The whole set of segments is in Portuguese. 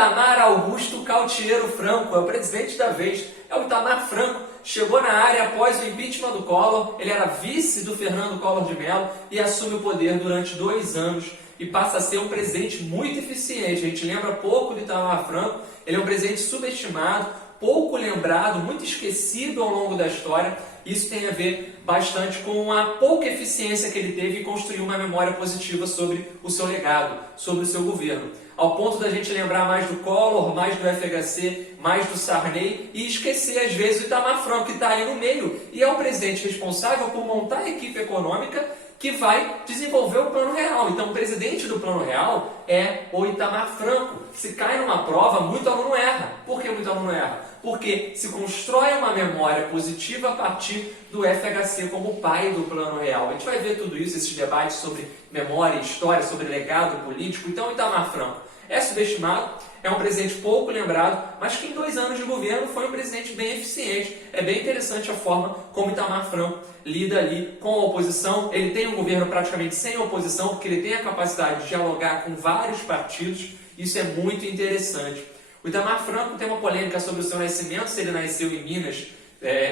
Itamar Augusto Cautiero Franco é o presidente da vez. É o Itamar Franco. Chegou na área após o impeachment do Collor. Ele era vice do Fernando Collor de Mello e assume o poder durante 2 anos e passa a ser um presidente muito eficiente. A gente lembra pouco do Itamar Franco. Ele é um presidente subestimado, pouco lembrado, muito esquecido ao longo da história. Isso tem a ver bastante com a pouca eficiência que ele teve em construir uma memória positiva sobre o seu legado, sobre o seu governo. Ao ponto da gente lembrar mais do Collor, mais do FHC, mais do Sarney e esquecer às vezes o Itamar Franco, que está aí no meio e é o presidente responsável por montar a equipe econômica que vai desenvolver o Plano Real. Então, o presidente do Plano Real é o Itamar Franco. Se cai numa prova, muito aluno erra. Por que muito aluno erra? Porque se constrói uma memória positiva a partir do FHC como pai do Plano Real. A gente vai ver tudo isso, esses debates sobre memória e história, sobre legado político. Então, o Itamar Franco é subestimado, é um presidente pouco lembrado, mas que em 2 anos de governo foi um presidente bem eficiente. É bem interessante a forma como Itamar Franco lida ali com a oposição. Ele tem um governo praticamente sem oposição, porque ele tem a capacidade de dialogar com vários partidos. Isso é muito interessante. O Itamar Franco tem uma polêmica sobre o seu nascimento, se ele nasceu em Minas.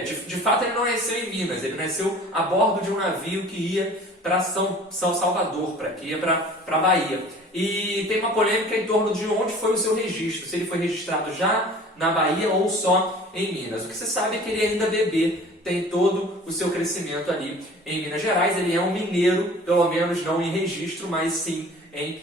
De fato, ele não nasceu em Minas, ele nasceu a bordo de um navio que ia para São Salvador, que ia para a Bahia. E tem uma polêmica em torno de onde foi o seu registro, se ele foi registrado já na Bahia ou só em Minas. O que se sabe é que ele ainda bebê, tem todo o seu crescimento ali em Minas Gerais. Ele é um mineiro, pelo menos não em registro, mas sim em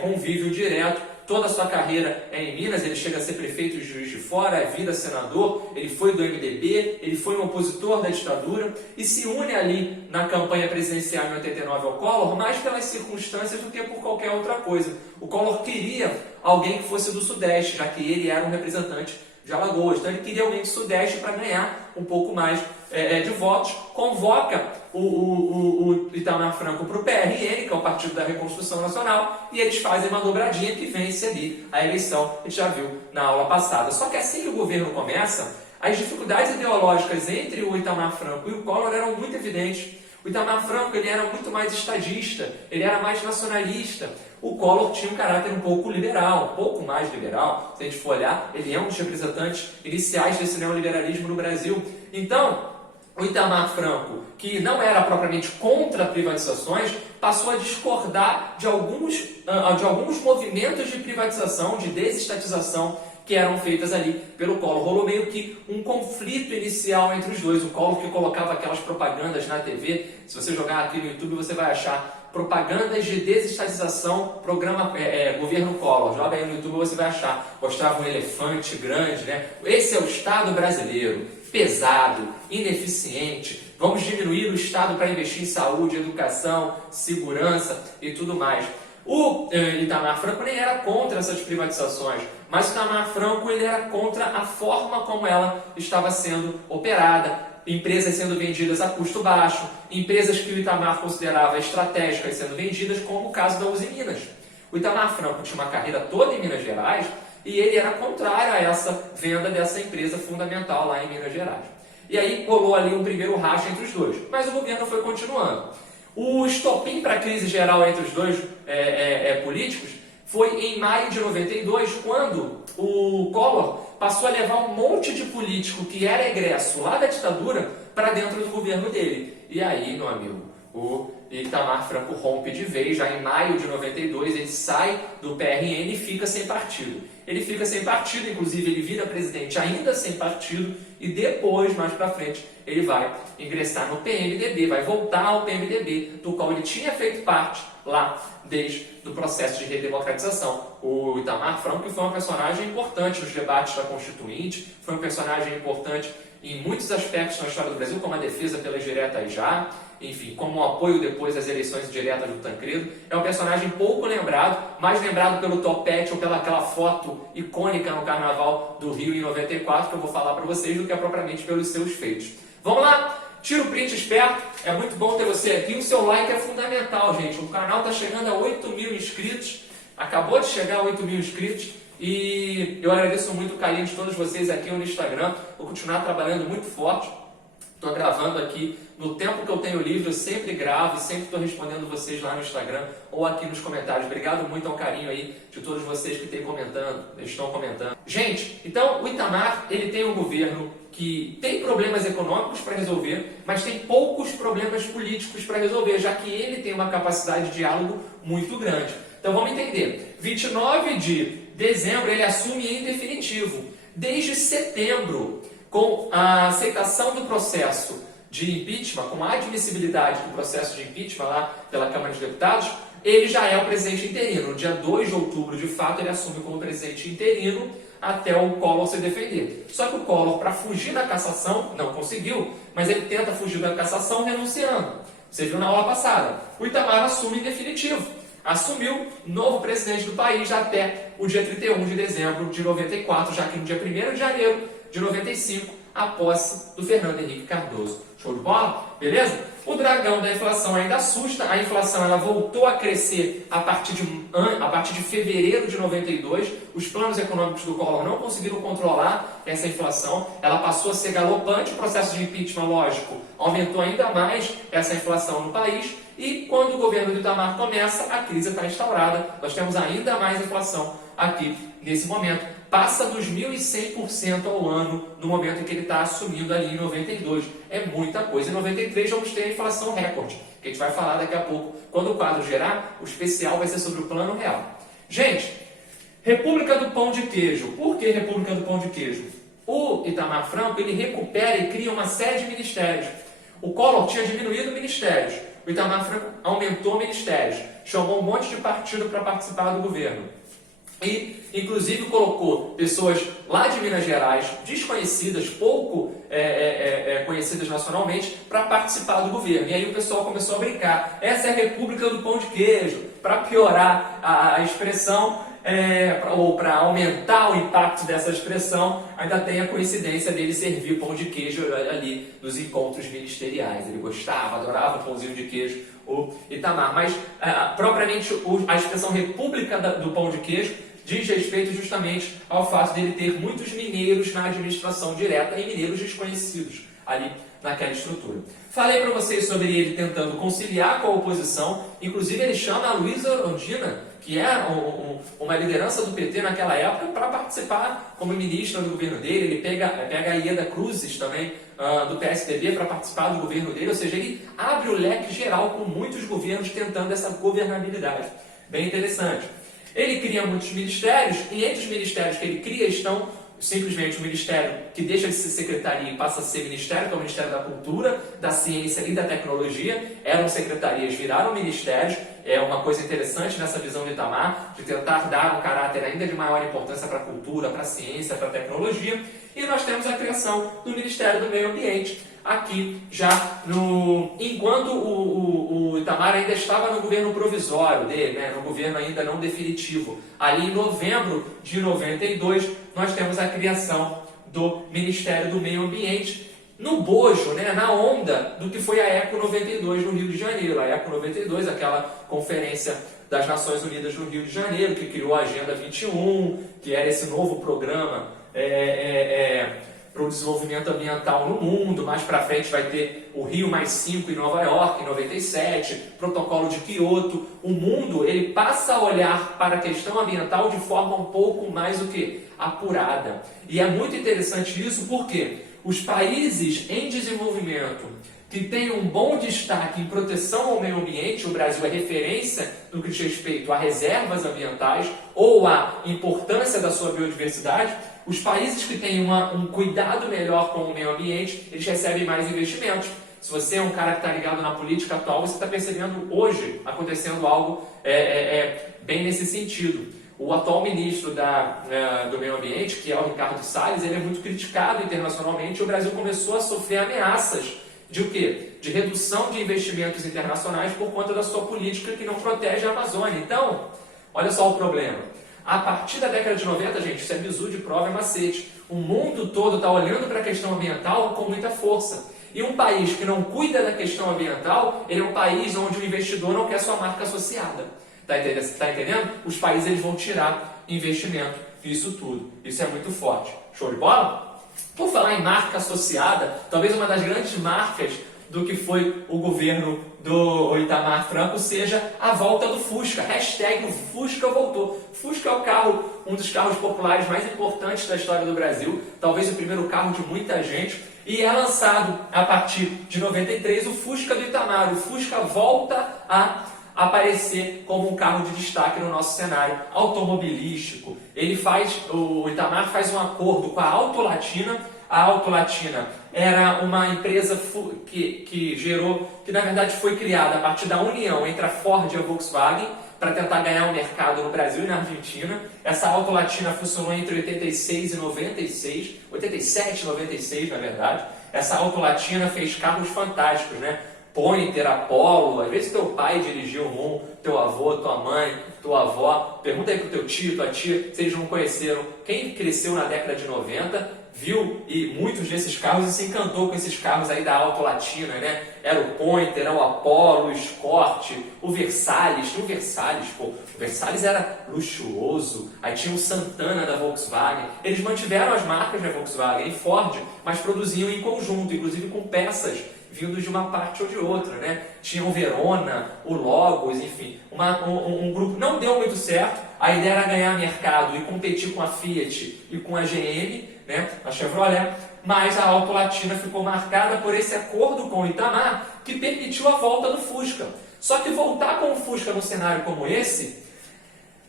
convívio direto. Toda a sua carreira é em Minas, ele chega a ser prefeito de Juiz de Fora, vira senador, ele foi do MDB, ele foi um opositor da ditadura e se une ali na campanha presidencial em 89 ao Collor, mais pelas circunstâncias do que por qualquer outra coisa. O Collor queria alguém que fosse do Sudeste, já que ele era um representante de Alagoas. Então ele queria alguém do Sudeste para ganhar um pouco mais de votos. Convoca o Itamar Franco para o PRN, que é o Partido da Reconstrução Nacional, e eles fazem uma dobradinha que vence ali a eleição, a gente já viu na aula passada. Só que assim que o governo começa, as dificuldades ideológicas entre o Itamar Franco e o Collor eram muito evidentes. O Itamar Franco ele era muito mais estadista, ele era mais nacionalista. O Collor tinha um caráter um pouco liberal, um pouco mais liberal. Se a gente for olhar, ele é um dos representantes iniciais desse neoliberalismo no Brasil. Então, o Itamar Franco, que não era propriamente contra privatizações, passou a discordar de alguns movimentos de privatização, de desestatização, que eram feitas ali pelo Collor. Rolou meio que um conflito inicial entre os dois. O Collor que colocava aquelas propagandas na TV. Se você jogar aqui no YouTube, você vai achar propagandas de desestatização, programa governo Collor. Joga aí no YouTube, você vai achar. Mostrava um elefante grande, né? Esse é o Estado brasileiro, pesado, ineficiente. Vamos diminuir o Estado para investir em saúde, educação, segurança e tudo mais. O Itamar Franco nem era contra essas privatizações, mas o Itamar Franco ele era contra a forma como ela estava sendo operada, empresas sendo vendidas a custo baixo, empresas que o Itamar considerava estratégicas sendo vendidas, como o caso da Uzi Minas. O Itamar Franco tinha uma carreira toda em Minas Gerais e ele era contrário a essa venda dessa empresa fundamental lá em Minas Gerais. E aí rolou ali um primeiro racha entre os dois, mas o governo foi continuando. O estopim para a crise geral entre os dois políticos foi em maio de 92, quando o Collor passou a levar um monte de político que era egresso lá da ditadura para dentro do governo dele. E aí, meu amigo, o Itamar Franco rompe de vez. Já em maio de 92, ele sai do PRN e fica sem partido. Ele fica sem partido, inclusive ele vira presidente ainda sem partido e depois, mais para frente, ele vai ingressar no PMDB, vai voltar ao PMDB, do qual ele tinha feito parte lá desde o processo de redemocratização. O Itamar Franco foi um personagem importante nos debates da Constituinte, foi um personagem importante em muitos aspectos na história do Brasil, como a defesa pelas diretas já, enfim, como o apoio depois às eleições diretas do Tancredo. É um personagem pouco lembrado, mais lembrado pelo topete ou pelaquela foto icônica no Carnaval do Rio em 94, que eu vou falar para vocês, do que é propriamente pelos seus feitos. Vamos lá? Tira o print esperto, é muito bom ter você aqui. O seu like é fundamental, gente. O canal está chegando a 8.000 inscritos, acabou de chegar a 8.000 inscritos. E eu agradeço muito o carinho de todos vocês aqui no Instagram. Vou continuar trabalhando muito forte Estou gravando aqui no tempo que eu tenho livre, eu sempre gravo e sempre estou respondendo vocês lá no Instagram ou aqui nos comentários. Obrigado muito ao carinho aí de todos vocês que estão comentando. Gente, então o Itamar, ele tem um governo que tem problemas econômicos para resolver, mas tem poucos problemas políticos para resolver, já que ele tem uma capacidade de diálogo muito grande. Então vamos entender. 29 de dezembro ele assume em definitivo. Desde setembro, com a aceitação do processo de impeachment, com a admissibilidade do processo de impeachment lá pela Câmara dos Deputados, ele já é o presidente interino. No dia 2 de outubro, de fato, ele assume como presidente interino até o Collor se defender. Só que o Collor, para fugir da cassação, não conseguiu, mas ele tenta fugir da cassação renunciando. Você viu na aula passada. O Itamar assume em definitivo. Assumiu novo presidente do país até o dia 31 de dezembro de 94, já que no dia 1º de janeiro de 95, a posse do Fernando Henrique Cardoso. Show de bola? Beleza? O dragão da inflação ainda assusta. A inflação ela voltou a crescer a partir de fevereiro de 92. Os planos econômicos do Collor não conseguiram controlar essa inflação. Ela passou a ser galopante. O processo de impeachment, lógico, aumentou ainda mais essa inflação no país. E quando o governo do Itamar começa, a crise está instaurada. Nós temos ainda mais inflação aqui nesse momento. Passa dos 1.100% ao ano no momento em que ele está assumindo ali em 92. É muita coisa. Em 93 vamos ter a inflação recorde, que a gente vai falar daqui a pouco. Quando o quadro gerar, o especial vai ser sobre o plano real. Gente, República do Pão de Queijo. Por que República do Pão de Queijo? O Itamar Franco, ele recupera e cria uma série de ministérios. O Collor tinha diminuído ministérios. O Itamar Franco aumentou ministérios. Chamou um monte de partido para participar do governo. E, inclusive, colocou pessoas lá de Minas Gerais, desconhecidas, pouco conhecidas nacionalmente, para participar do governo. E aí o pessoal começou a brincar. Essa é a República do Pão de Queijo. Para piorar a expressão, ou para aumentar o impacto dessa expressão, ainda tem a coincidência dele servir pão de queijo ali nos encontros ministeriais. Ele gostava, adorava o pãozinho de queijo, o Itamar. Mas, propriamente, a expressão República do Pão de Queijo diz respeito justamente ao fato dele ter muitos mineiros na administração direta e mineiros desconhecidos ali naquela estrutura. Falei para vocês sobre ele tentando conciliar com a oposição, inclusive ele chama a Luísa Erundina, que é uma liderança do PT naquela época, para participar como ministra do governo dele. Ele pega a Ieda Cruzes também, do PSDB, para participar do governo dele, ou seja, ele abre o leque geral com muitos governos tentando essa governabilidade. Bem interessante. Ele cria muitos ministérios, e entre os ministérios que ele cria estão simplesmente o ministério que deixa de ser secretaria e passa a ser ministério, que é o Ministério da Cultura, da Ciência e da Tecnologia. Eram secretarias, viraram ministérios. É uma coisa interessante nessa visão de Itamar, de tentar dar um caráter ainda de maior importância para a cultura, para a ciência, para a tecnologia. E nós temos a criação do Ministério do Meio Ambiente, aqui já enquanto o Itamar ainda estava no governo provisório dele, no governo ainda não definitivo. Ali em novembro de 92, nós temos a criação do Ministério do Meio Ambiente, no bojo, na onda do que foi a Eco 92 no Rio de Janeiro. A Eco 92, aquela conferência das Nações Unidas no Rio de Janeiro, que criou a Agenda 21, que era esse novo programa para o desenvolvimento ambiental no mundo. Mais para frente vai ter o Rio +5 em Nova York, em 97, Protocolo de Kyoto. O mundo ele passa a olhar para a questão ambiental de forma um pouco mais apurada. E é muito interessante isso porque os países em desenvolvimento que têm um bom destaque em proteção ao meio ambiente, o Brasil é referência no que diz respeito a reservas ambientais ou à importância da sua biodiversidade. Os países que têm um cuidado melhor com o meio ambiente, eles recebem mais investimentos. Se você é um cara que está ligado na política atual, você está percebendo hoje acontecendo algo bem nesse sentido. O atual ministro do Meio Ambiente, que é o Ricardo Salles, ele é muito criticado internacionalmente, e o Brasil começou a sofrer ameaças de o quê? De redução de investimentos internacionais por conta da sua política que não protege a Amazônia. Então, olha só o problema. A partir da década de 90, gente, isso é bizu de prova e macete. O mundo todo está olhando para a questão ambiental com muita força. E um país que não cuida da questão ambiental, ele é um país onde o investidor não quer sua marca associada. Tá entendendo? Os países eles vão tirar investimento disso tudo. Isso é muito forte. Show de bola? Por falar em marca associada, talvez uma das grandes marcas do que foi o governo do Itamar Franco seja a volta do Fusca. Hashtag o Fusca voltou. Fusca é o carro, um dos carros populares mais importantes da história do Brasil, talvez o primeiro carro de muita gente, e é lançado a partir de 93 o Fusca do Itamar. O Fusca volta a aparecer como um carro de destaque no nosso cenário automobilístico. O Itamar faz um acordo com a Auto Latina. A Auto Latina era uma empresa que na verdade foi criada a partir da união entre a Ford e a Volkswagen para tentar ganhar o mercado no Brasil e na Argentina. Essa Auto Latina funcionou entre 86 e 96, 87 e 96 na verdade. Essa Auto Latina fez carros fantásticos, né? Pointer, Apollo, às vezes teu pai dirigiu um, teu avô, tua mãe, tua avó. Pergunta aí pro teu tio, tua tia, se eles não conheceram. Quem cresceu na década de 90 viu e muitos desses carros e se encantou com esses carros aí da Auto Latina, né? Era o Pointer, era o Apollo, o Escort, o Versalhes. Tinha o Versalhes, pô. O Versalhes era luxuoso. Aí tinha o Santana da Volkswagen. Eles mantiveram as marcas da Volkswagen e Ford, mas produziam em conjunto, inclusive com peças vindos de uma parte ou de outra, né? Tinha o Verona, o Logos, enfim, um grupo. Não deu muito certo, a ideia era ganhar mercado e competir com a Fiat e com a GM, né? A Chevrolet, mas a Auto Latina ficou marcada por esse acordo com o Itamar que permitiu a volta do Fusca. Só que voltar com o Fusca num cenário como esse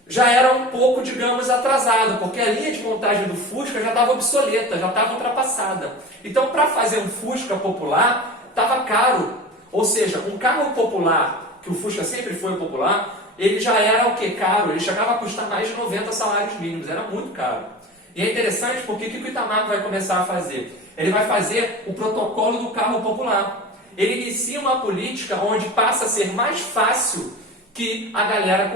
já era um pouco, digamos, atrasado, porque a linha de montagem do Fusca já estava obsoleta, já estava ultrapassada. Então, para fazer um Fusca popular, estava caro. Ou seja, um carro popular, que o Fusca sempre foi popular, ele já era o que? Caro. Ele chegava a custar mais de 90 salários mínimos, era muito caro. E é interessante porque o que o Itamar vai começar a fazer? Ele vai fazer o protocolo do carro popular. Ele inicia uma política onde passa a ser mais fácil que a galera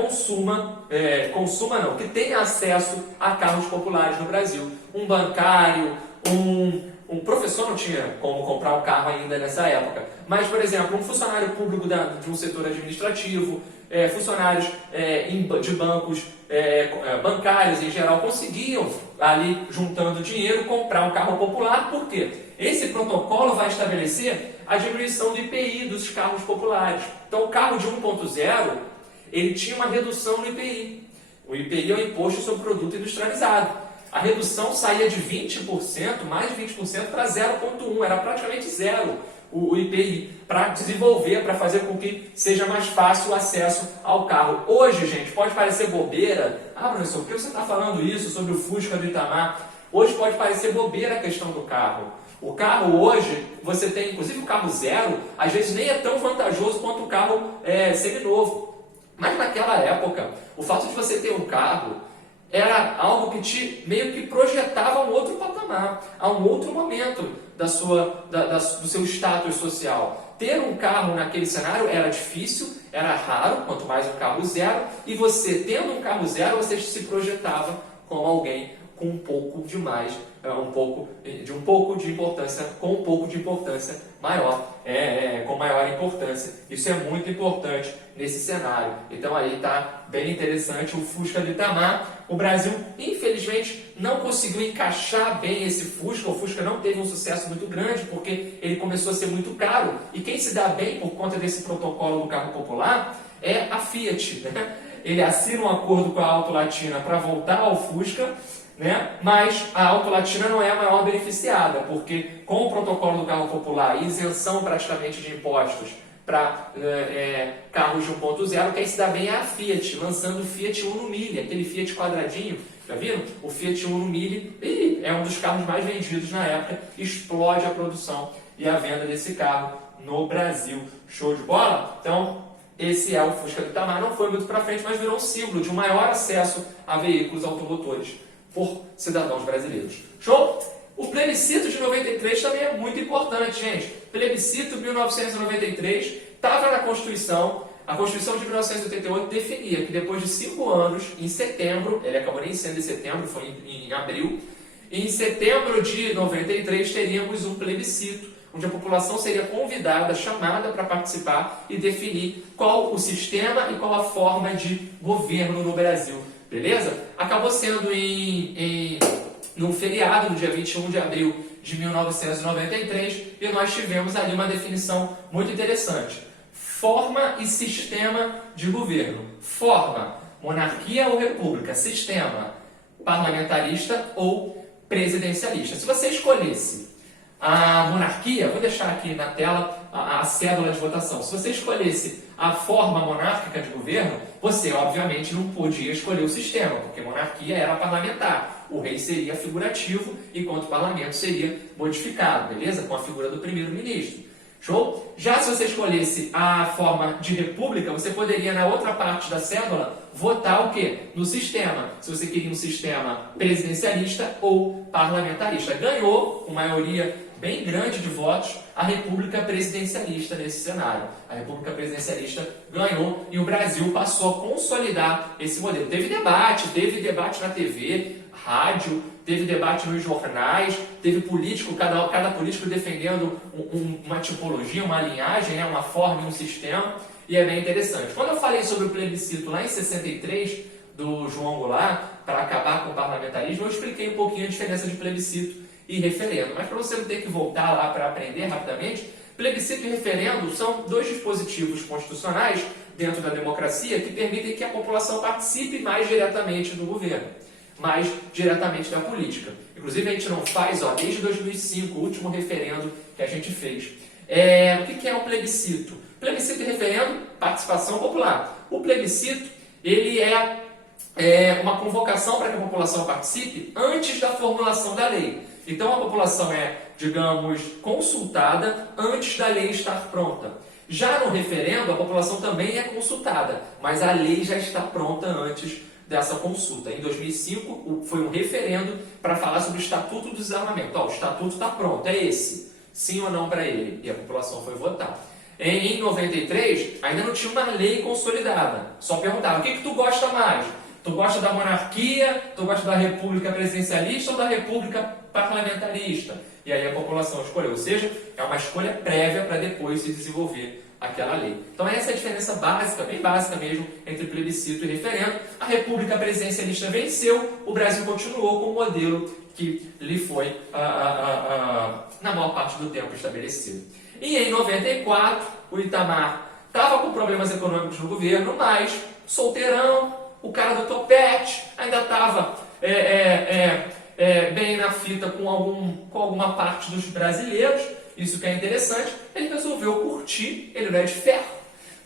que tenha acesso a carros populares no Brasil. Um bancário, um professor não tinha como comprar um carro ainda nessa época, mas, por exemplo, um funcionário público de um setor administrativo, funcionários de bancos, bancários em geral, conseguiam, ali juntando dinheiro, comprar um carro popular. Por quê? Esse protocolo vai estabelecer a diminuição do IPI dos carros populares. Então, o carro de 1.0, ele tinha uma redução no IPI. O IPI é o Imposto sobre Produto Industrializado. A redução saía de 20%, mais de 20%, para 0,1%. Era praticamente zero o IPI, para desenvolver, para fazer com que seja mais fácil o acesso ao carro. Hoje, gente, pode parecer bobeira. Ah, professor, por que você está falando isso sobre o Fusca do Itamar? Hoje pode parecer bobeira a questão do carro. O carro hoje, você tem, inclusive o carro zero, às vezes nem é tão vantajoso quanto o carro seminovo. Mas naquela época, o fato de você ter um carro era algo que te meio que projetava a um outro patamar, a um outro momento do seu status social. Ter um carro naquele cenário era difícil, era raro, quanto mais um carro zero, e você, tendo um carro zero, você se projetava como alguém com um pouco de mais, com um pouco de importância maior, com maior importância. Isso é muito importante nesse cenário. Então aí está bem interessante o Fusca do Itamar. O Brasil, infelizmente, não conseguiu encaixar bem esse Fusca. O Fusca não teve um sucesso muito grande porque ele começou a ser muito caro. E quem se dá bem por conta desse protocolo do carro popular é a Fiat, né? Ele assina um acordo com a Auto Latina para voltar ao Fusca, né? Mas a Auto Latina não é a maior beneficiada, porque com o protocolo do carro popular e isenção praticamente de impostos para carros de 1.0, quem se dá bem é a Fiat, lançando o Fiat Uno Mille, aquele Fiat quadradinho, já viram? O Fiat Uno Mille é um dos carros mais vendidos na época, explode a produção e a venda desse carro no Brasil. Show de bola? Então, esse é o Fusca do Itamar. Não foi muito para frente, mas virou um símbolo de um maior acesso a veículos automotores por cidadãos brasileiros. Show? O plebiscito de 93 também é muito importante, gente. Plebiscito 1993 estava na Constituição. A Constituição de 1988 definia que depois de 5 anos, em setembro, ele acabou nem sendo em setembro, foi em abril, em setembro de 93 teríamos um plebiscito, onde a população seria convidada, chamada para participar e definir qual o sistema e qual a forma de governo no Brasil. Beleza? Acabou sendo em num feriado, no dia 21 de abril de 1993, e nós tivemos ali uma definição muito interessante. Forma e sistema de governo. Forma, monarquia ou república. Sistema, parlamentarista ou presidencialista. Se você escolhesse a monarquia, vou deixar aqui na tela a cédula de votação. Se você escolhesse a forma monárquica de governo, você obviamente não podia escolher o sistema, porque monarquia era parlamentar. O rei seria figurativo, enquanto o parlamento seria modificado, beleza? Com a figura do primeiro-ministro. Show? Já se você escolhesse a forma de república, você poderia, na outra parte da cédula, votar o quê? No sistema. Se você queria um sistema presidencialista ou parlamentarista. Ganhou, com maioria bem grande de votos, a república presidencialista nesse cenário. A república presidencialista ganhou e o Brasil passou a consolidar esse modelo. Teve debate na TV, rádio, teve debate nos jornais, teve político, cada político defendendo uma tipologia, uma linhagem, né, uma forma e um sistema, e é bem interessante. Quando eu falei sobre o plebiscito lá em 63, do João Goulart, para acabar com o parlamentarismo, eu expliquei um pouquinho a diferença de plebiscito e referendo. Mas para você não ter que voltar lá para aprender rapidamente, plebiscito e referendo são dois dispositivos constitucionais dentro da democracia que permitem que a população participe mais diretamente do governo, mais diretamente da política. Inclusive a gente não faz, desde 2005, o último referendo que a gente fez. O que é um plebiscito? Plebiscito e referendo, participação popular. O plebiscito, ele é uma convocação para que a população participe antes da formulação da lei. Então a população é, digamos, consultada antes da lei estar pronta. Já no referendo, a população também é consultada, mas a lei já está pronta antes dessa consulta. Em 2005, foi um referendo para falar sobre o Estatuto do Desarmamento. O Estatuto está pronto, é esse. Sim ou não para ele? E a população foi votar. Em 93, ainda não tinha uma lei consolidada. Só perguntava, o que tu gosta mais? Tu gosta da monarquia, tu gosta da república presidencialista ou da república parlamentarista? E aí a população escolheu. Ou seja, é uma escolha prévia para depois se desenvolver aquela lei. Então essa é a diferença básica, bem básica mesmo, entre plebiscito e referendo. A república presidencialista venceu, o Brasil continuou com o modelo que lhe foi, na maior parte do tempo, estabelecido. E em 94, o Itamar estava com problemas econômicos no governo, mas solteirão, o cara do topete ainda estava bem na fita com alguma parte dos brasileiros, isso que é interessante. Ele resolveu curtir, ele não é de ferro,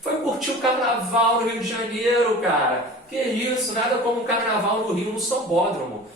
foi curtir o carnaval no Rio de Janeiro, cara. Que isso, nada como um carnaval no Rio, no Sambódromo.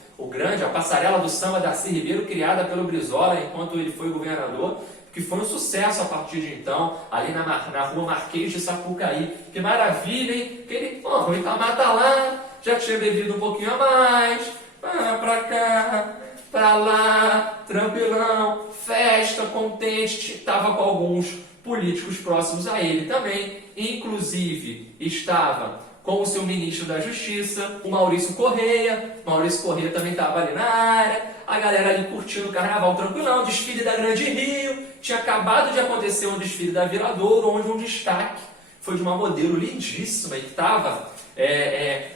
A passarela do samba Darcy Ribeiro, criada pelo Brizola enquanto ele foi governador, que foi um sucesso a partir de então, ali na rua Marquês de Sapucaí. Que maravilha, hein? O Itamar tá lá, já tinha bebido um pouquinho a mais, pra cá, pra lá, tranquilão, festa, contente, estava com alguns políticos próximos a ele também, inclusive estava com o seu ministro da Justiça, o Maurício Correia. Maurício Correia também estava ali na área, a galera ali curtindo o carnaval tranquilão, desfile da Grande Rio. Tinha acabado de acontecer um desfile da Viradouro, onde um destaque foi de uma modelo lindíssima e que estava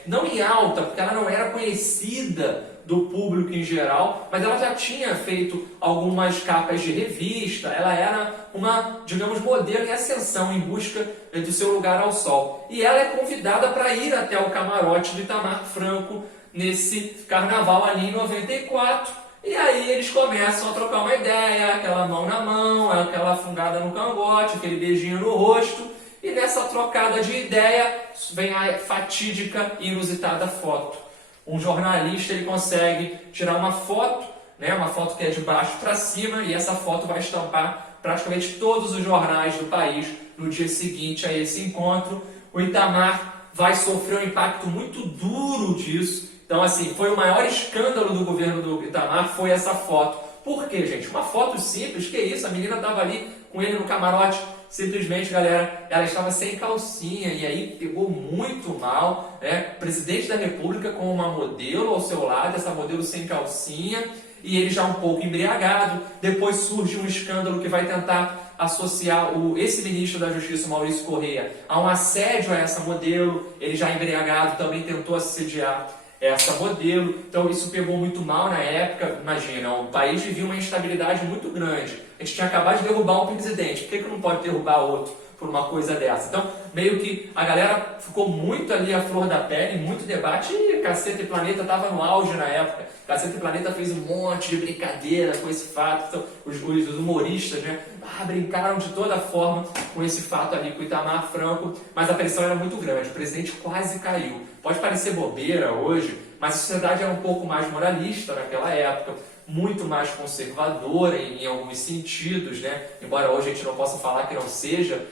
não em alta, porque ela não era conhecida do público em geral, mas ela já tinha feito algumas capas de revista, ela era uma, digamos, modelo em ascensão, em busca do seu lugar ao sol. E ela é convidada para ir até o camarote do Itamar Franco nesse carnaval ali em 94, e aí eles começam a trocar uma ideia, aquela mão na mão, aquela fungada no cangote, aquele beijinho no rosto, e nessa trocada de ideia vem a fatídica e inusitada foto. Um jornalista ele consegue tirar uma foto, uma foto que é de baixo para cima, e essa foto vai estampar praticamente todos os jornais do país no dia seguinte a esse encontro. O Itamar vai sofrer um impacto muito duro disso. Então, assim, foi o maior escândalo do governo do Itamar, foi essa foto. Por quê, gente? Uma foto simples, que isso? A menina estava ali com ele no camarote. Simplesmente, galera, ela estava sem calcinha e aí pegou muito mal, Presidente da República com uma modelo ao seu lado, essa modelo sem calcinha, e ele já um pouco embriagado. Depois surge um escândalo que vai tentar associar esse ministro da Justiça, Maurício Correia, a um assédio a essa modelo. Ele já embriagado também tentou assediar essa modelo. Então isso pegou muito mal na época. Imagina, o país vivia uma instabilidade muito grande. A gente tinha acabado de derrubar um presidente, por que não pode derrubar outro por uma coisa dessa? Então, meio que a galera ficou muito ali à flor da pele, muito debate, e Caceta e Planeta estava no auge na época. Caceta e Planeta fez um monte de brincadeira com esse fato. Então, os humoristas, né, brincaram de toda forma com esse fato ali com o Itamar Franco, mas a pressão era muito grande, o presidente quase caiu. Pode parecer bobeira hoje, mas a sociedade era um pouco mais moralista naquela época, muito mais conservadora em alguns sentidos, né? Embora hoje a gente não possa falar que não seja.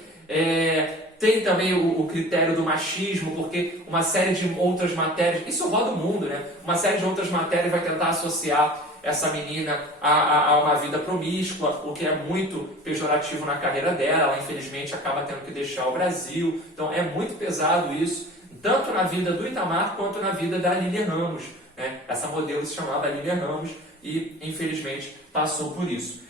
Tem também o critério do machismo, porque uma série de outras matérias, isso roda o mundo, né? Uma série de outras matérias vai tentar associar essa menina a uma vida promíscua, o que é muito pejorativo na carreira dela. Ela infelizmente acaba tendo que deixar o Brasil. Então é muito pesado isso, tanto na vida do Itamar quanto na vida da Lilian Ramos, né? Essa modelo se chamava Lilian Ramos e infelizmente passou por isso.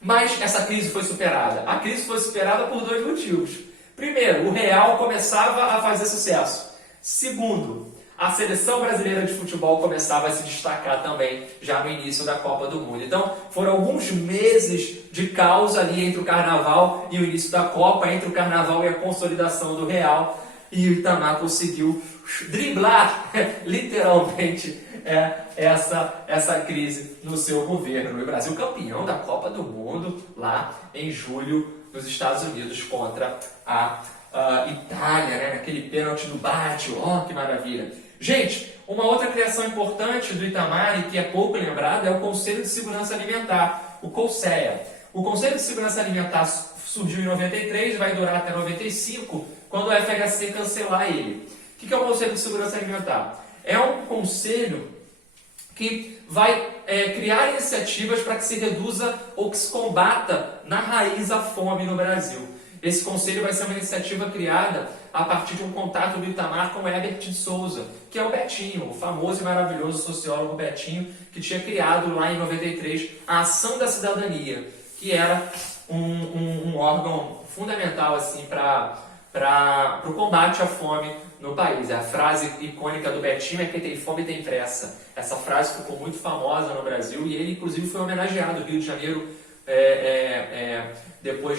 Mas essa crise foi superada. A crise foi superada por dois motivos. Primeiro, o real começava a fazer sucesso. Segundo, a seleção brasileira de futebol começava a se destacar também já no início da Copa do Mundo. Então, foram alguns meses de caos ali entre o Carnaval e o início da Copa, entre o Carnaval e a consolidação do real, e o Itamar conseguiu driblar, literalmente, essa crise no seu governo. O Brasil campeão da Copa do Mundo lá em julho nos Estados Unidos contra a Itália, né? Naquele pênalti do Bátio. Que maravilha! Gente, uma outra criação importante do Itamar e que é pouco lembrada é o Conselho de Segurança Alimentar, o CONSEA. O Conselho de Segurança Alimentar surgiu em 93 e vai durar até 95, quando o FHC cancelar ele. O que é o Conselho de Segurança Alimentar? É um conselho que vai criar iniciativas para que se reduza ou que se combata na raiz a fome no Brasil. Esse conselho vai ser uma iniciativa criada a partir de um contato do Itamar com o Herbert de Souza, que é o Betinho, o famoso e maravilhoso sociólogo Betinho, que tinha criado lá em 93 a Ação da Cidadania, que era um órgão fundamental assim, para o combate à fome no país. A frase icônica do Betinho é: quem tem fome tem pressa. Essa frase ficou muito famosa no Brasil e ele inclusive foi homenageado. O Rio de Janeiro depois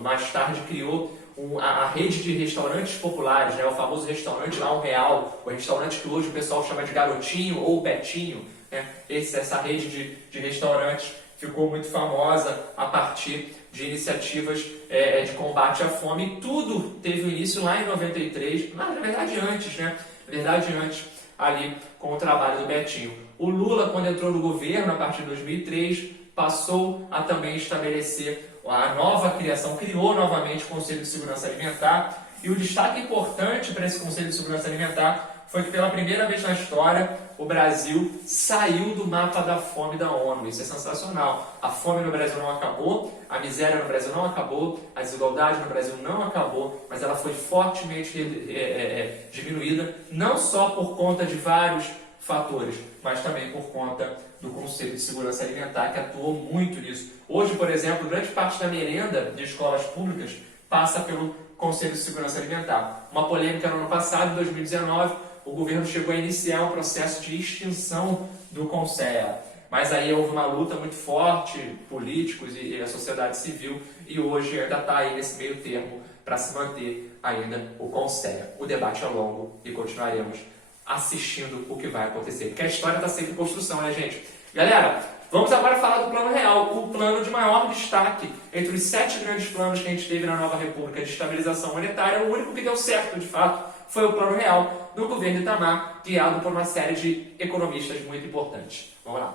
mais tarde criou a rede de restaurantes populares, né? O famoso restaurante lá, R$1, o restaurante que hoje o pessoal chama de Garotinho ou Betinho, né? Essa rede de restaurantes ficou muito famosa a partir de iniciativas de combate à fome. Tudo teve o início lá em 93, mas na verdade antes, né? Na verdade antes, ali com o trabalho do Betinho. O Lula, quando entrou no governo, a partir de 2003, passou a também estabelecer a nova criação, criou novamente o Conselho de Segurança Alimentar, e o destaque importante para esse Conselho de Segurança Alimentar foi que pela primeira vez na história o Brasil saiu do mapa da fome da ONU. Isso é sensacional. A fome no Brasil não acabou, a miséria no Brasil não acabou, a desigualdade no Brasil não acabou, mas ela foi fortemente diminuída, não só por conta de vários fatores, mas também por conta do Conselho de Segurança Alimentar, que atuou muito nisso. Hoje, por exemplo, grande parte da merenda de escolas públicas passa pelo Conselho de Segurança Alimentar. Uma polêmica no ano passado, em 2019, o governo chegou a iniciar um processo de extinção do CONSEA. Mas aí houve uma luta muito forte, políticos e a sociedade civil, e hoje ainda está aí nesse meio termo para se manter ainda o CONSEA. O debate é longo e continuaremos assistindo o que vai acontecer, porque a história está sempre em construção, né, gente? Galera, vamos agora falar do Plano Real, o plano de maior destaque entre os 7 grandes planos que a gente teve na nova República de estabilização monetária. O único que deu certo, de fato, foi o Plano Real, no governo Itamar, criado por uma série de economistas muito importantes. Vamos lá.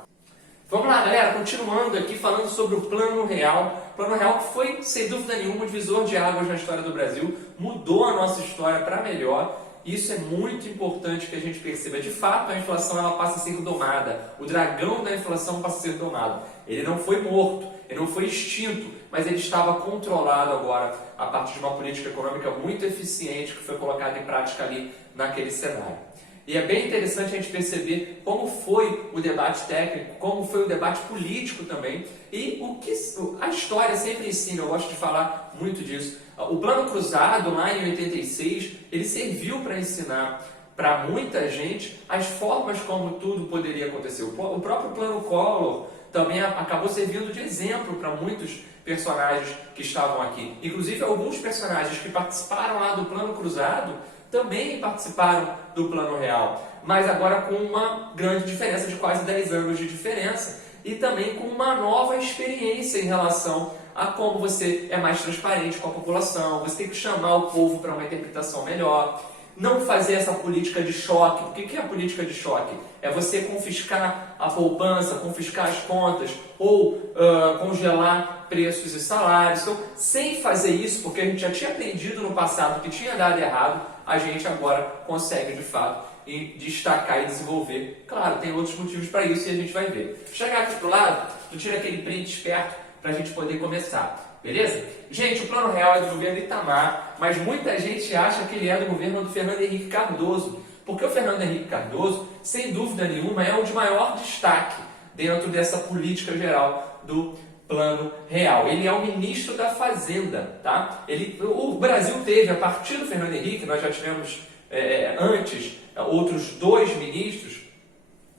Vamos lá, galera, continuando aqui falando sobre o Plano Real. O Plano Real que foi, sem dúvida nenhuma, um divisor de águas na história do Brasil, mudou a nossa história para melhor. Isso é muito importante que a gente perceba. De fato, a inflação ela passa a ser domada. O dragão da inflação passa a ser domado. Ele não foi morto, ele não foi extinto, mas ele estava controlado agora a partir de uma política econômica muito eficiente que foi colocada em prática ali naquele cenário. E é bem interessante a gente perceber como foi o debate técnico, como foi o debate político também, e o que a história sempre ensina. Eu gosto de falar muito disso. O Plano Cruzado, lá em 86, ele serviu para ensinar para muita gente as formas como tudo poderia acontecer. O próprio Plano Collor também acabou servindo de exemplo para muitos personagens que estavam aqui. Inclusive, alguns personagens que participaram lá do Plano Cruzado também participaram do Plano Real, mas agora com uma grande diferença de quase 10 anos de diferença e também com uma nova experiência em relação a como você é mais transparente com a população, você tem que chamar o povo para uma interpretação melhor, não fazer essa política de choque. O que é a política de choque? É você confiscar a poupança, confiscar as contas ou congelar preços e salários. Então, sem fazer isso, porque a gente já tinha aprendido no passado que tinha dado errado, a gente agora consegue, de fato, destacar e desenvolver. Claro, tem outros motivos para isso e a gente vai ver. Chegar aqui para o lado, tu tira aquele print esperto para a gente poder começar. Beleza? Gente, o Plano Real é do governo Itamar, mas muita gente acha que ele é do governo do Fernando Henrique Cardoso, porque o Fernando Henrique Cardoso, sem dúvida nenhuma, é o de maior destaque dentro dessa política geral do Plano Real. Ele é o ministro da Fazenda, tá? O Brasil teve, a partir do Fernando Henrique, nós já tivemos antes outros 2 ministros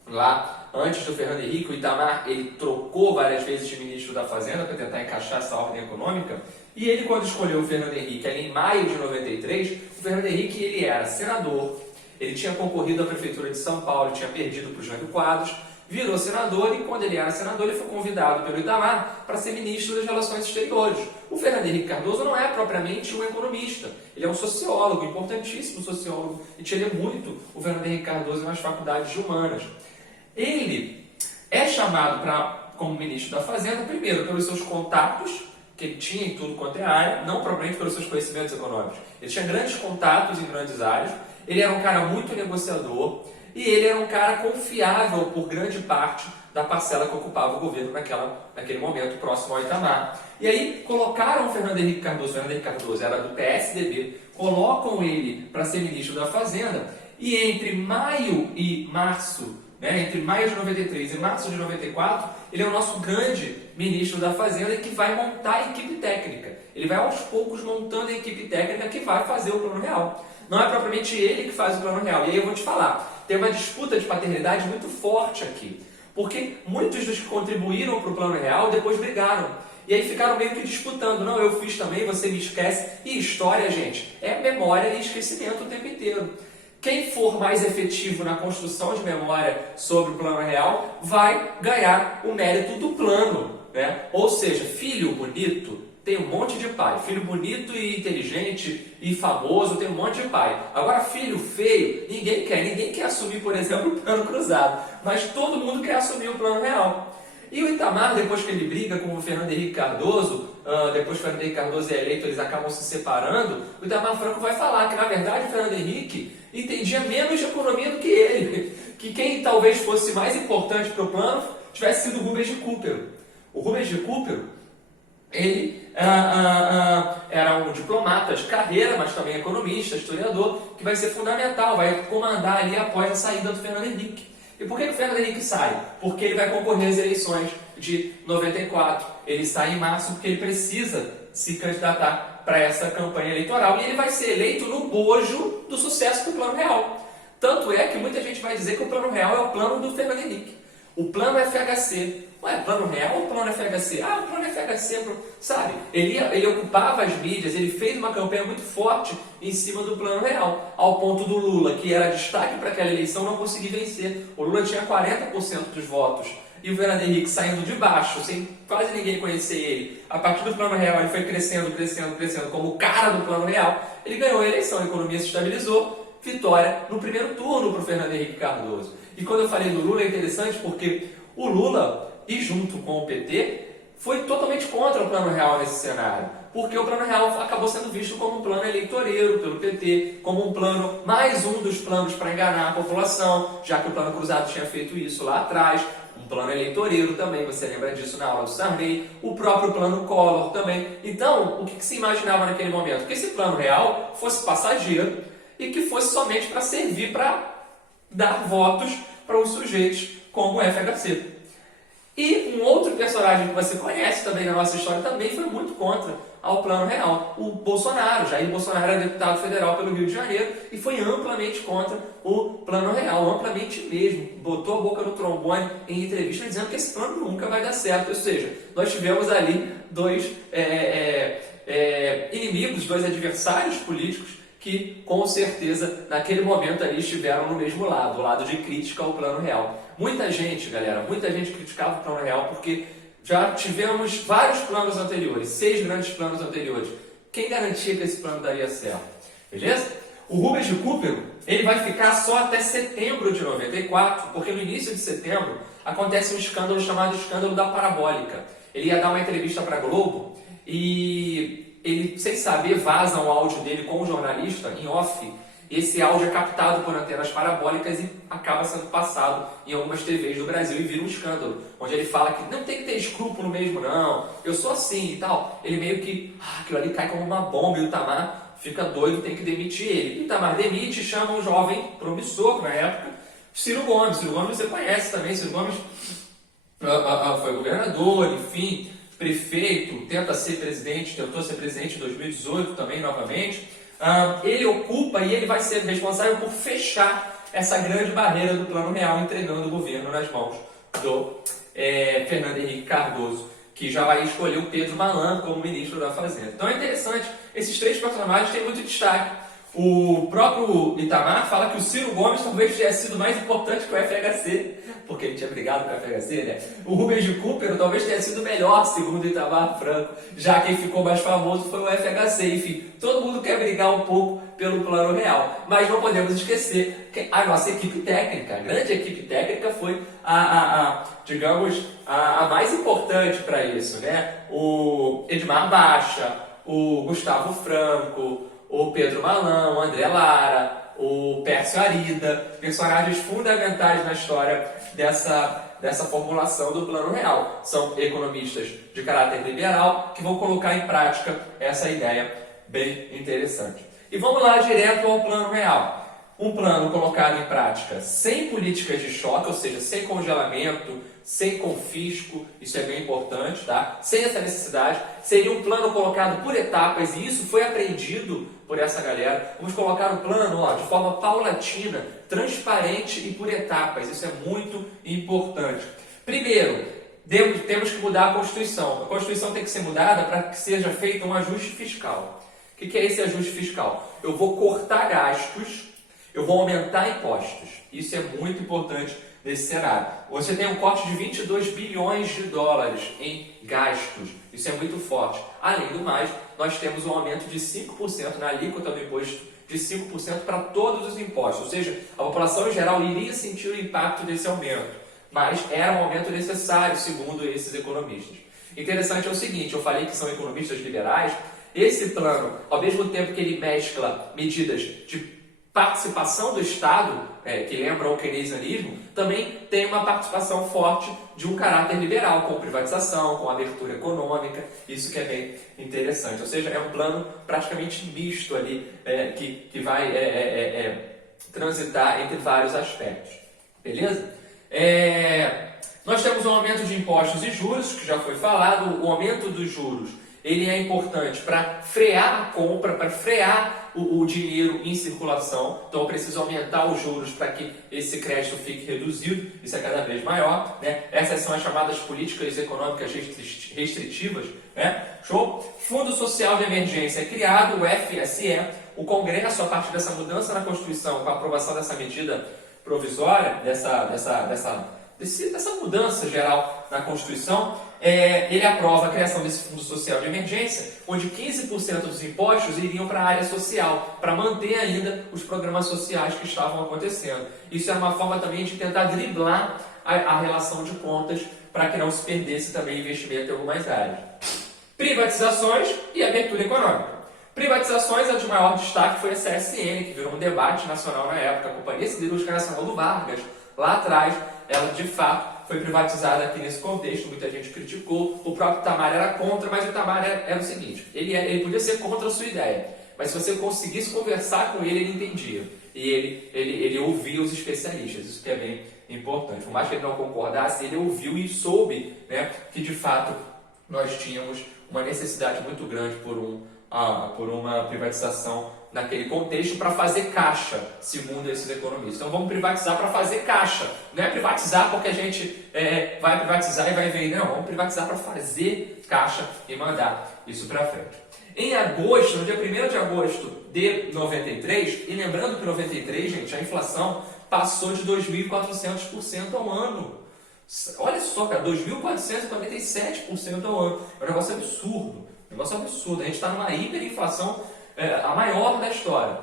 lá. Antes do Fernando Henrique, o Itamar, ele trocou várias vezes de ministro da Fazenda para tentar encaixar essa ordem econômica. E ele, quando escolheu o Fernando Henrique, ali em maio de 93, o Fernando Henrique ele era senador, ele tinha concorrido à Prefeitura de São Paulo, tinha perdido para o Jânio Quadros, virou senador e, quando ele era senador, ele foi convidado pelo Itamar para ser ministro das Relações Exteriores. O Fernando Henrique Cardoso não é propriamente um economista, ele é um sociólogo, importantíssimo sociólogo, e tinha lido muito o Fernando Henrique Cardoso nas faculdades de humanas. Ele é chamado como ministro da Fazenda, primeiro, pelos seus contatos, que ele tinha em tudo quanto é área, não propriamente pelos seus conhecimentos econômicos. Ele tinha grandes contatos em grandes áreas, ele era um cara muito negociador e ele era um cara confiável por grande parte da parcela que ocupava o governo naquele momento, próximo ao Itamar. E aí colocaram o Fernando Henrique Cardoso era do PSDB, colocam ele para ser ministro da Fazenda e entre maio e março, entre maio de 93 e março de 94, ele é o nosso grande ministro da Fazenda que vai montar a equipe técnica. Ele vai aos poucos montando a equipe técnica que vai fazer o Plano Real. Não é propriamente ele que faz o Plano Real. E aí eu vou te falar, tem uma disputa de paternidade muito forte aqui. Porque muitos dos que contribuíram para o Plano Real depois brigaram. E aí ficaram meio que disputando. Não, eu fiz também, você me esquece. E história, gente, é memória e esquecimento o tempo inteiro. Quem for mais efetivo na construção de memória sobre o Plano Real vai ganhar o mérito do plano, né? Ou seja, filho bonito tem um monte de pai. Filho bonito e inteligente e famoso tem um monte de pai. Agora, filho feio, ninguém quer. Ninguém quer assumir, por exemplo, o Plano Cruzado. Mas todo mundo quer assumir o Plano Real. E o Itamar, depois que ele briga com o Fernando Henrique Cardoso, depois que o Fernando Henrique Cardoso é eleito, eles acabam se separando, o Itamar Franco vai falar que, na verdade, o Fernando Henrique entendia menos de economia do que ele. Que quem talvez fosse mais importante para o plano tivesse sido o Rubens de Cooper. O Rubens de Cooper, ele era um diplomata de carreira, mas também economista, historiador, que vai ser fundamental, vai comandar ali após a saída do Fernando Henrique. E por que o Fernando Henrique sai? Porque ele vai concorrer às eleições de 94. Ele sai em março porque ele precisa se candidatar para essa campanha eleitoral. E ele vai ser eleito no bojo do sucesso do Plano Real. Tanto é que muita gente vai dizer que o Plano Real é o plano do Fernando Henrique. O plano FHC. Ué, Plano Real ou Plano FHC? Ah, o Plano FHC, sabe? Ele ocupava as mídias, ele fez uma campanha muito forte em cima do Plano Real, ao ponto do Lula, que era destaque para aquela eleição, não conseguir vencer. O Lula tinha 40% dos votos. E o Fernando Henrique saindo de baixo, sem quase ninguém conhecer ele. A partir do Plano Real, ele foi crescendo como o cara do Plano Real. Ele ganhou a eleição, a economia se estabilizou. Vitória no primeiro turno para o Fernando Henrique Cardoso. E quando eu falei do Lula é interessante porque o Lula, e junto com o PT, foi totalmente contra o Plano Real nesse cenário. Porque o Plano Real acabou sendo visto como um plano eleitoreiro pelo PT, como um plano, mais um dos planos para enganar a população, já que o Plano Cruzado tinha feito isso lá atrás. Um plano eleitoreiro também, você lembra disso na aula do Sarney, o próprio Plano Collor também. Então, o que se imaginava naquele momento? Que esse Plano Real fosse passageiro e que fosse somente para servir para dar votos para os sujeitos como o FHC. E um outro personagem que você conhece também na nossa história também foi muito contra ao Plano Real, o Bolsonaro. Jair Bolsonaro era deputado federal pelo Rio de Janeiro e foi amplamente contra o Plano Real, amplamente mesmo. Botou a boca no trombone em entrevista dizendo que esse plano nunca vai dar certo. Ou seja, nós tivemos ali dois inimigos, dois adversários políticos que com certeza naquele momento ali estiveram no mesmo lado, o lado de crítica ao Plano Real. Muita gente, galera, muita gente criticava o Plano Real porque já tivemos vários planos anteriores, 6 grandes planos anteriores. Quem garantia que esse plano daria certo? Beleza? O Rubens de Cooper, ele vai ficar só até setembro de 94, porque no início de setembro acontece um escândalo chamado escândalo da parabólica. Ele ia dar uma entrevista para a Globo e ele, sem saber, vaza um áudio dele com o jornalista em off. Esse áudio é captado por antenas parabólicas e acaba sendo passado em algumas TVs do Brasil e vira um escândalo, onde ele fala que não tem que ter escrúpulo mesmo não, eu sou assim e tal. Ele meio que, aquilo ali cai como uma bomba e o Itamar fica doido, tem que demitir ele. O Itamar demite e chama um jovem promissor na época, Ciro Gomes. Ciro Gomes você conhece também, Ciro Gomes foi governador, enfim, prefeito, tentou ser presidente em 2018 também novamente. Ele ocupa e ele vai ser responsável por fechar essa grande barreira do Plano Real, entregando o governo nas mãos do Fernando Henrique Cardoso, que já vai escolher o Pedro Malan como ministro da Fazenda. Então é interessante, esses 3 personagens têm muito destaque. O próprio Itamar fala que o Ciro Gomes talvez tenha sido mais importante que o FHC, porque ele tinha brigado com o FHC, né? O Rubens de Cooper talvez tenha sido melhor, segundo o Itamar Franco, já quem ficou mais famoso foi o FHC. Enfim, todo mundo quer brigar um pouco pelo Plano Real, mas não podemos esquecer que a nossa equipe técnica, a grande equipe técnica, foi digamos, a mais importante para isso, né? O Edmar Baixa, o Gustavo Franco, o Pedro Malan, o André Lara, o Pércio Arida, personagens fundamentais na história dessa formulação do Plano Real. São economistas de caráter liberal que vão colocar em prática essa ideia bem interessante. E vamos lá direto ao Plano Real. Um plano colocado em prática sem políticas de choque, ou seja, sem congelamento, sem confisco, isso é bem importante, tá? Sem essa necessidade, seria um plano colocado por etapas, e isso foi aprendido por essa galera. Vamos colocar o plano de forma paulatina, transparente e por etapas, isso é muito importante. Primeiro, temos que mudar a Constituição. A Constituição tem que ser mudada para que seja feito um ajuste fiscal. O que é esse ajuste fiscal? Eu vou cortar gastos, eu vou aumentar impostos. Isso é muito importante nesse cenário. Você tem um corte de 22 bilhões de dólares em gastos. Isso é muito forte. Além do mais, nós temos um aumento de 5% na alíquota do imposto, de 5% para todos os impostos. Ou seja, a população em geral iria sentir o impacto desse aumento. Mas era um aumento necessário, segundo esses economistas. Interessante é o seguinte, eu falei que são economistas liberais. Esse plano, ao mesmo tempo que ele mescla medidas de participação do Estado, que lembra o keynesianismo, também tem uma participação forte de um caráter liberal, com privatização, com abertura econômica, isso que é bem interessante. Ou seja, é um plano praticamente misto ali, que vai transitar entre vários aspectos. Beleza? Nós temos um aumento de impostos e juros, que já foi falado. O aumento dos juros ele é importante para frear a compra, para frear o dinheiro em circulação. Então eu preciso aumentar os juros para que esse crédito fique reduzido. Isso é cada vez maior, né? Essas são as chamadas políticas econômicas restritivas, né? Show? Fundo Social de Emergência é criado, o FSE. O Congresso, a partir dessa mudança na Constituição, com a aprovação dessa medida provisória, dessa mudança geral na Constituição, ele aprova a criação desse Fundo Social de Emergência, onde 15% dos impostos iriam para a área social, para manter ainda os programas sociais que estavam acontecendo. Isso é uma forma também de tentar driblar a relação de contas, para que não se perdesse também investimento em algumas áreas. Privatizações e abertura econômica. Privatizações, a de maior destaque foi a CSN, que virou um debate nacional na época. A Companhia Siderúrgica Nacional do Vargas, lá atrás, ela de fato foi privatizada aqui nesse contexto, muita gente criticou, o próprio Itamar era contra, mas o Itamar era o seguinte, ele podia ser contra a sua ideia, mas se você conseguisse conversar com ele, ele entendia, e ele ouvia os especialistas, isso que é bem importante. Por mais que ele não concordasse, ele ouviu e soube, né, que de fato nós tínhamos uma necessidade muito grande por uma privatização naquele contexto para fazer caixa, segundo esses economistas. Então vamos privatizar para fazer caixa. Não é privatizar porque a gente vai privatizar e vai ver. Não, vamos privatizar para fazer caixa e mandar isso para frente. Em agosto, no dia 1º de agosto de 93, e lembrando que em 93, gente, a inflação passou de 2.400% ao ano. Olha só, cara, 2.447% ao ano. É um negócio absurdo. A gente está numa hiperinflação, a maior da história.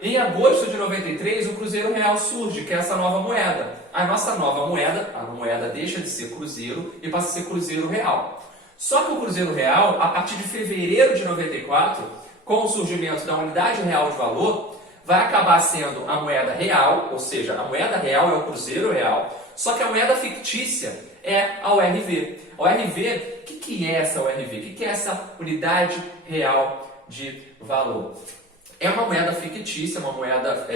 Em agosto de 93, o Cruzeiro Real surge, que é essa nova moeda. A nossa nova moeda, a moeda deixa de ser Cruzeiro e passa a ser Cruzeiro Real. Só que o Cruzeiro Real, a partir de fevereiro de 94, com o surgimento da unidade real de valor, vai acabar sendo a moeda real, ou seja, a moeda real é o Cruzeiro Real, só que a moeda fictícia é a URV. A URV, o que é essa URV? O que é essa unidade real de valor? É uma moeda fictícia, uma moeda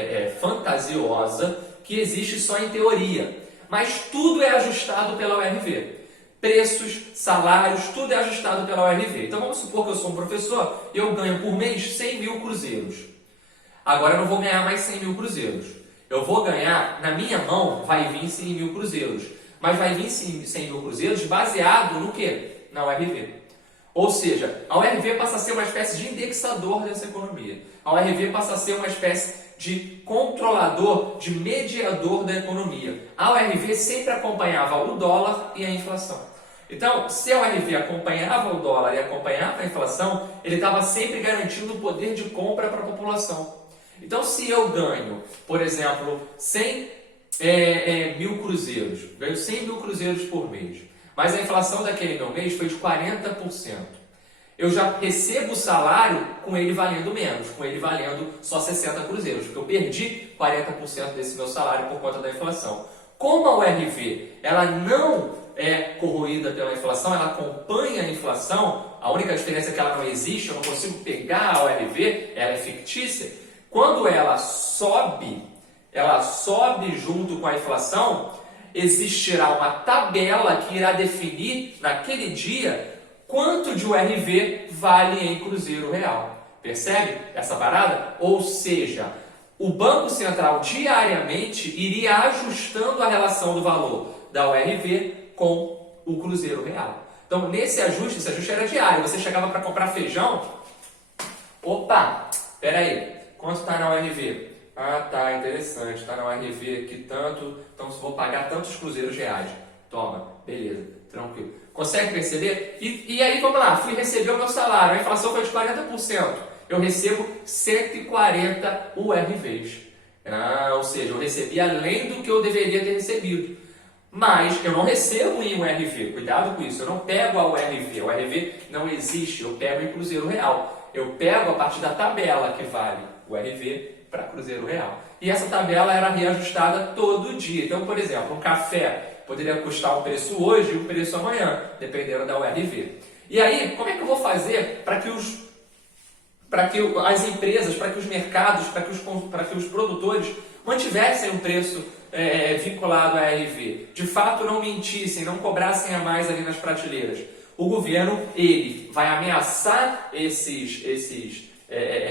fantasiosa, que existe só em teoria, mas tudo é ajustado pela URV. Preços, salários, tudo é ajustado pela URV. Então vamos supor que eu sou um professor e eu ganho por mês 100 mil cruzeiros. Agora eu não vou ganhar mais 100 mil cruzeiros. Eu vou ganhar, na minha mão, vai vir 100 mil cruzeiros. Mas vai vir 100 mil cruzeiros baseado no quê? Na URV. Ou seja, a URV passa a ser uma espécie de indexador dessa economia. A URV passa a ser uma espécie de controlador, de mediador da economia. A URV sempre acompanhava o dólar e a inflação. Então, se a URV acompanhava o dólar e acompanhava a inflação, ele estava sempre garantindo o poder de compra para a população. Então, se eu ganho, por exemplo, 100 mil cruzeiros, ganho 100 mil cruzeiros por mês, mas a inflação daquele meu mês foi de 40%. Eu já recebo o salário com ele valendo menos, com ele valendo só 60 cruzeiros, porque eu perdi 40% desse meu salário por conta da inflação. Como a URV ela não é corroída pela inflação, ela acompanha a inflação, a única diferença é que ela não existe, eu não consigo pegar a URV, ela é fictícia. Quando ela sobe junto com a inflação, existirá uma tabela que irá definir naquele dia quanto de URV vale em Cruzeiro Real. Percebe essa parada? Ou seja, o Banco Central diariamente iria ajustando a relação do valor da URV com o Cruzeiro Real. Então, esse ajuste era diário. Você chegava para comprar feijão, opa, peraí, quanto está na URV? Ah, tá, interessante, está na URV aqui tanto, então vou pagar tantos cruzeiros reais. Toma, beleza, tranquilo. Consegue perceber? E aí, vamos lá, fui receber o meu salário, a inflação foi de 40%. Eu recebo 140 URVs. Ou seja, eu recebi além do que eu deveria ter recebido. Mas eu não recebo em URV, cuidado com isso, eu não pego a URV não existe, eu pego em Cruzeiro Real. Eu pego a partir da tabela que vale o URV para Cruzeiro Real. E essa tabela era reajustada todo dia. Então, por exemplo, um café poderia custar um preço hoje e um preço amanhã, dependendo da URV. E aí, como é que eu vou fazer para que as empresas, para que os mercados, para que os produtores mantivessem um preço vinculado à URV? De fato, não mentissem, não cobrassem a mais ali nas prateleiras. O governo, ele vai ameaçar esses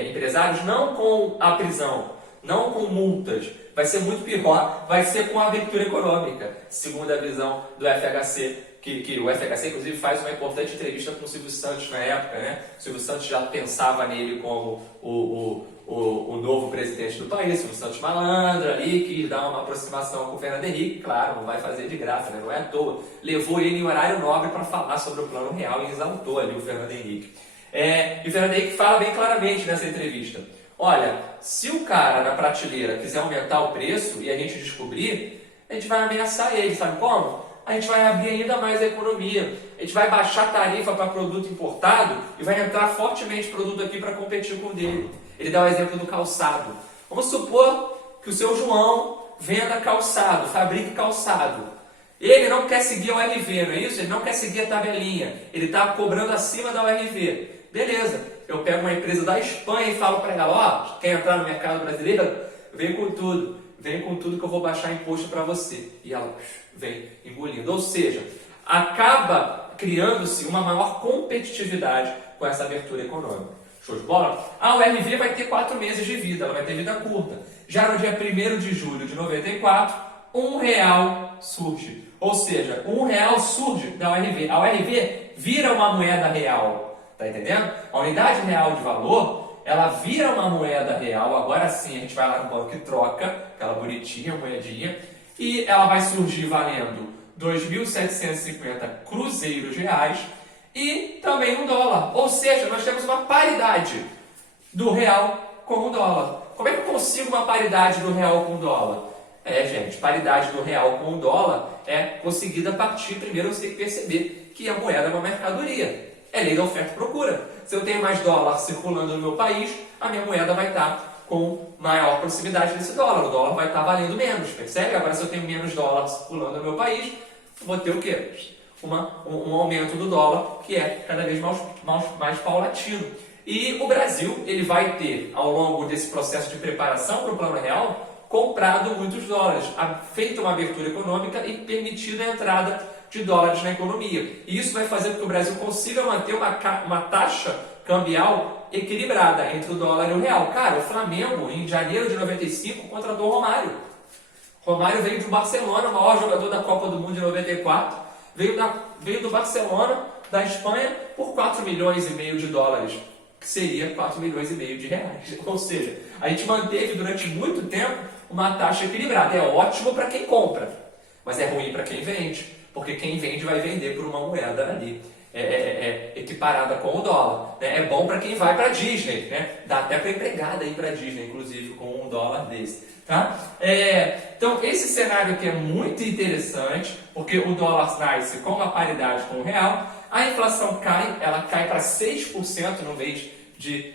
empresários não com a prisão, não com multas, vai ser muito pior, vai ser com a abertura econômica, segundo a visão do FHC, que o FHC inclusive faz uma importante entrevista com o Silvio Santos na época, né? O Silvio Santos já pensava nele como o novo presidente do país, Silvio Santos malandro ali, que dá uma aproximação com o Fernando Henrique, claro, não vai fazer de graça, né? Não é à toa, levou ele em horário nobre para falar sobre o Plano Real e exaltou ali o Fernando Henrique. E o Fernando Henrique fala bem claramente nessa entrevista: olha, se o cara na prateleira quiser aumentar o preço e a gente descobrir, a gente vai ameaçar ele, sabe como? A gente vai abrir ainda mais a economia, a gente vai baixar a tarifa para produto importado e vai entrar fortemente produto aqui para competir com o dele. Ele dá o exemplo do calçado. Vamos supor que o seu João venda calçado, fabrique calçado. Ele não quer seguir a URV, não é isso? Ele não quer seguir a tabelinha, ele está cobrando acima da URV. Beleza, eu pego uma empresa da Espanha e falo para ela: ó, quer entrar no mercado brasileiro? Vem com tudo. vem com tudo que eu vou baixar imposto para você. E ela vem engolindo. Ou seja, acaba criando-se uma maior competitividade com essa abertura econômica. Show de bola? A URV vai ter 4 meses de vida, ela vai ter vida curta. Já no dia 1º de julho de 94, R$1 surge. Ou seja, R$1 surge da URV. A URV vira uma moeda real. Tá entendendo? A unidade real de valor, ela vira uma moeda real. Agora sim, a gente vai lá no banco e troca, aquela bonitinha moedinha, e ela vai surgir valendo 2.750 cruzeiros reais e também um dólar. Ou seja, nós temos uma paridade do real com o dólar. Como é que eu consigo uma paridade do real com o dólar? Gente, paridade do real com o dólar é conseguida a partir, primeiro você tem que perceber que a moeda é uma mercadoria. É lei da oferta e procura. Se eu tenho mais dólar circulando no meu país, a minha moeda vai estar com maior proximidade desse dólar. O dólar vai estar valendo menos, percebe? Agora, se eu tenho menos dólar circulando no meu país, vou ter o quê? Um aumento do dólar que é cada vez mais paulatino. E o Brasil ele vai ter, ao longo desse processo de preparação para o Plano Real, comprado muitos dólares, feito uma abertura econômica e permitido a entrada de dólares na economia. E isso vai fazer com que o Brasil consiga manter uma taxa cambial equilibrada entre o dólar e o real. Cara, o Flamengo, em janeiro de 95, contratou o Romário. Romário veio do Barcelona, o maior jogador da Copa do Mundo de 94. Veio do Barcelona, da Espanha, por 4,5 milhões de dólares, que seria 4,5 milhões de reais. Ou seja, a gente manteve durante muito tempo uma taxa equilibrada. É ótimo para quem compra, mas é ruim para quem vende, porque quem vende vai vender por uma moeda ali equiparada com o dólar. Né? É bom para quem vai para Disney, né? Dá até para empregada ir para Disney, inclusive, com $1 desse. Tá? Então, esse cenário aqui é muito interessante, porque o dólar nasce com uma paridade com o real, a inflação ela cai para 6% no mês de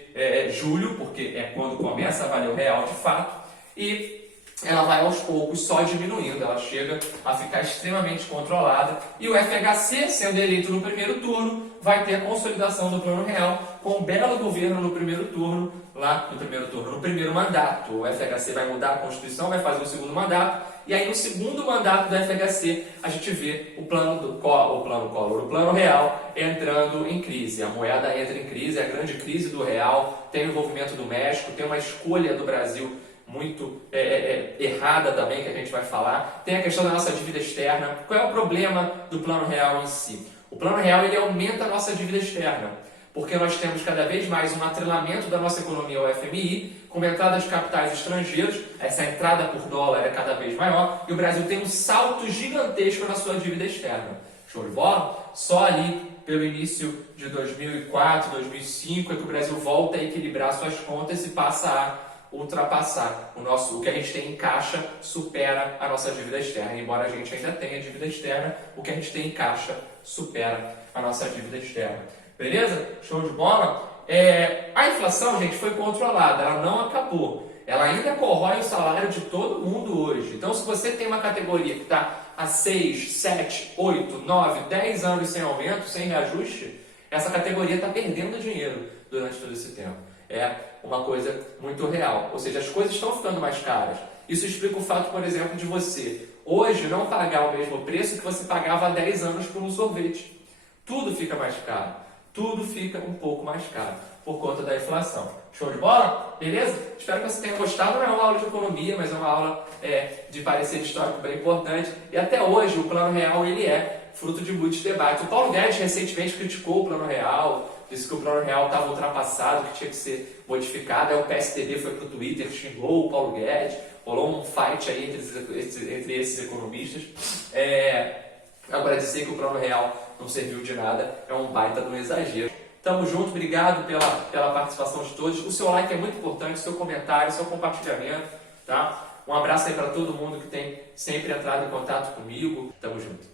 julho, porque é quando começa a valer o real de fato, e ela vai aos poucos só diminuindo, ela chega a ficar extremamente controlada, e o FHC, sendo eleito no primeiro turno, vai ter a consolidação do Plano Real, com um belo governo no primeiro turno, no primeiro mandato. O FHC vai mudar a Constituição, vai fazer o segundo mandato, e aí no segundo mandato do FHC a gente vê o Plano Real entrando em crise. A moeda entra em crise, a grande crise do real, tem o envolvimento do México, tem uma escolha do Brasil muito errada também, que a gente vai falar. Tem a questão da nossa dívida externa. Qual é o problema do Plano Real em si? O Plano Real ele aumenta a nossa dívida externa, porque nós temos cada vez mais um atrelamento da nossa economia ao FMI, com uma entrada de capitais estrangeiros, essa entrada por dólar é cada vez maior, e o Brasil tem um salto gigantesco na sua dívida externa. Show de bola? Só ali pelo início de 2004, 2005 é que o Brasil volta a equilibrar suas contas e passa a ultrapassar o que a gente tem em caixa, supera a nossa dívida externa. Embora a gente ainda tenha dívida externa, o que a gente tem em caixa supera a nossa dívida externa. Beleza? Show de bola? A inflação, gente, foi controlada, ela não acabou. Ela ainda corrói o salário de todo mundo hoje. Então, se você tem uma categoria que está há 6, 7, 8, 9, 10 anos sem aumento, sem reajuste, essa categoria está perdendo dinheiro durante todo esse tempo. É uma coisa muito real. Ou seja, as coisas estão ficando mais caras. Isso explica o fato, por exemplo, de você hoje não pagar o mesmo preço que você pagava há 10 anos por um sorvete. Tudo fica mais caro. Tudo fica um pouco mais caro por conta da inflação. Show de bola? Beleza? Espero que você tenha gostado. Não é uma aula de economia, mas é uma aula de parecer histórico bem importante. E até hoje o Plano Real ele é fruto de muitos debates. O Paulo Guedes recentemente criticou o Plano Real, disse que o Plano Real estava ultrapassado, que tinha que ser modificado. Aí o PSDB foi para o Twitter, xingou o Paulo Guedes, rolou um fight aí entre esses economistas. Agora dizer que o Plano Real não serviu de nada é um baita de um exagero. Tamo junto, obrigado pela participação de todos. O seu like é muito importante, o seu comentário, o seu compartilhamento, tá? Um abraço aí para todo mundo que tem sempre entrado em contato comigo. Tamo junto.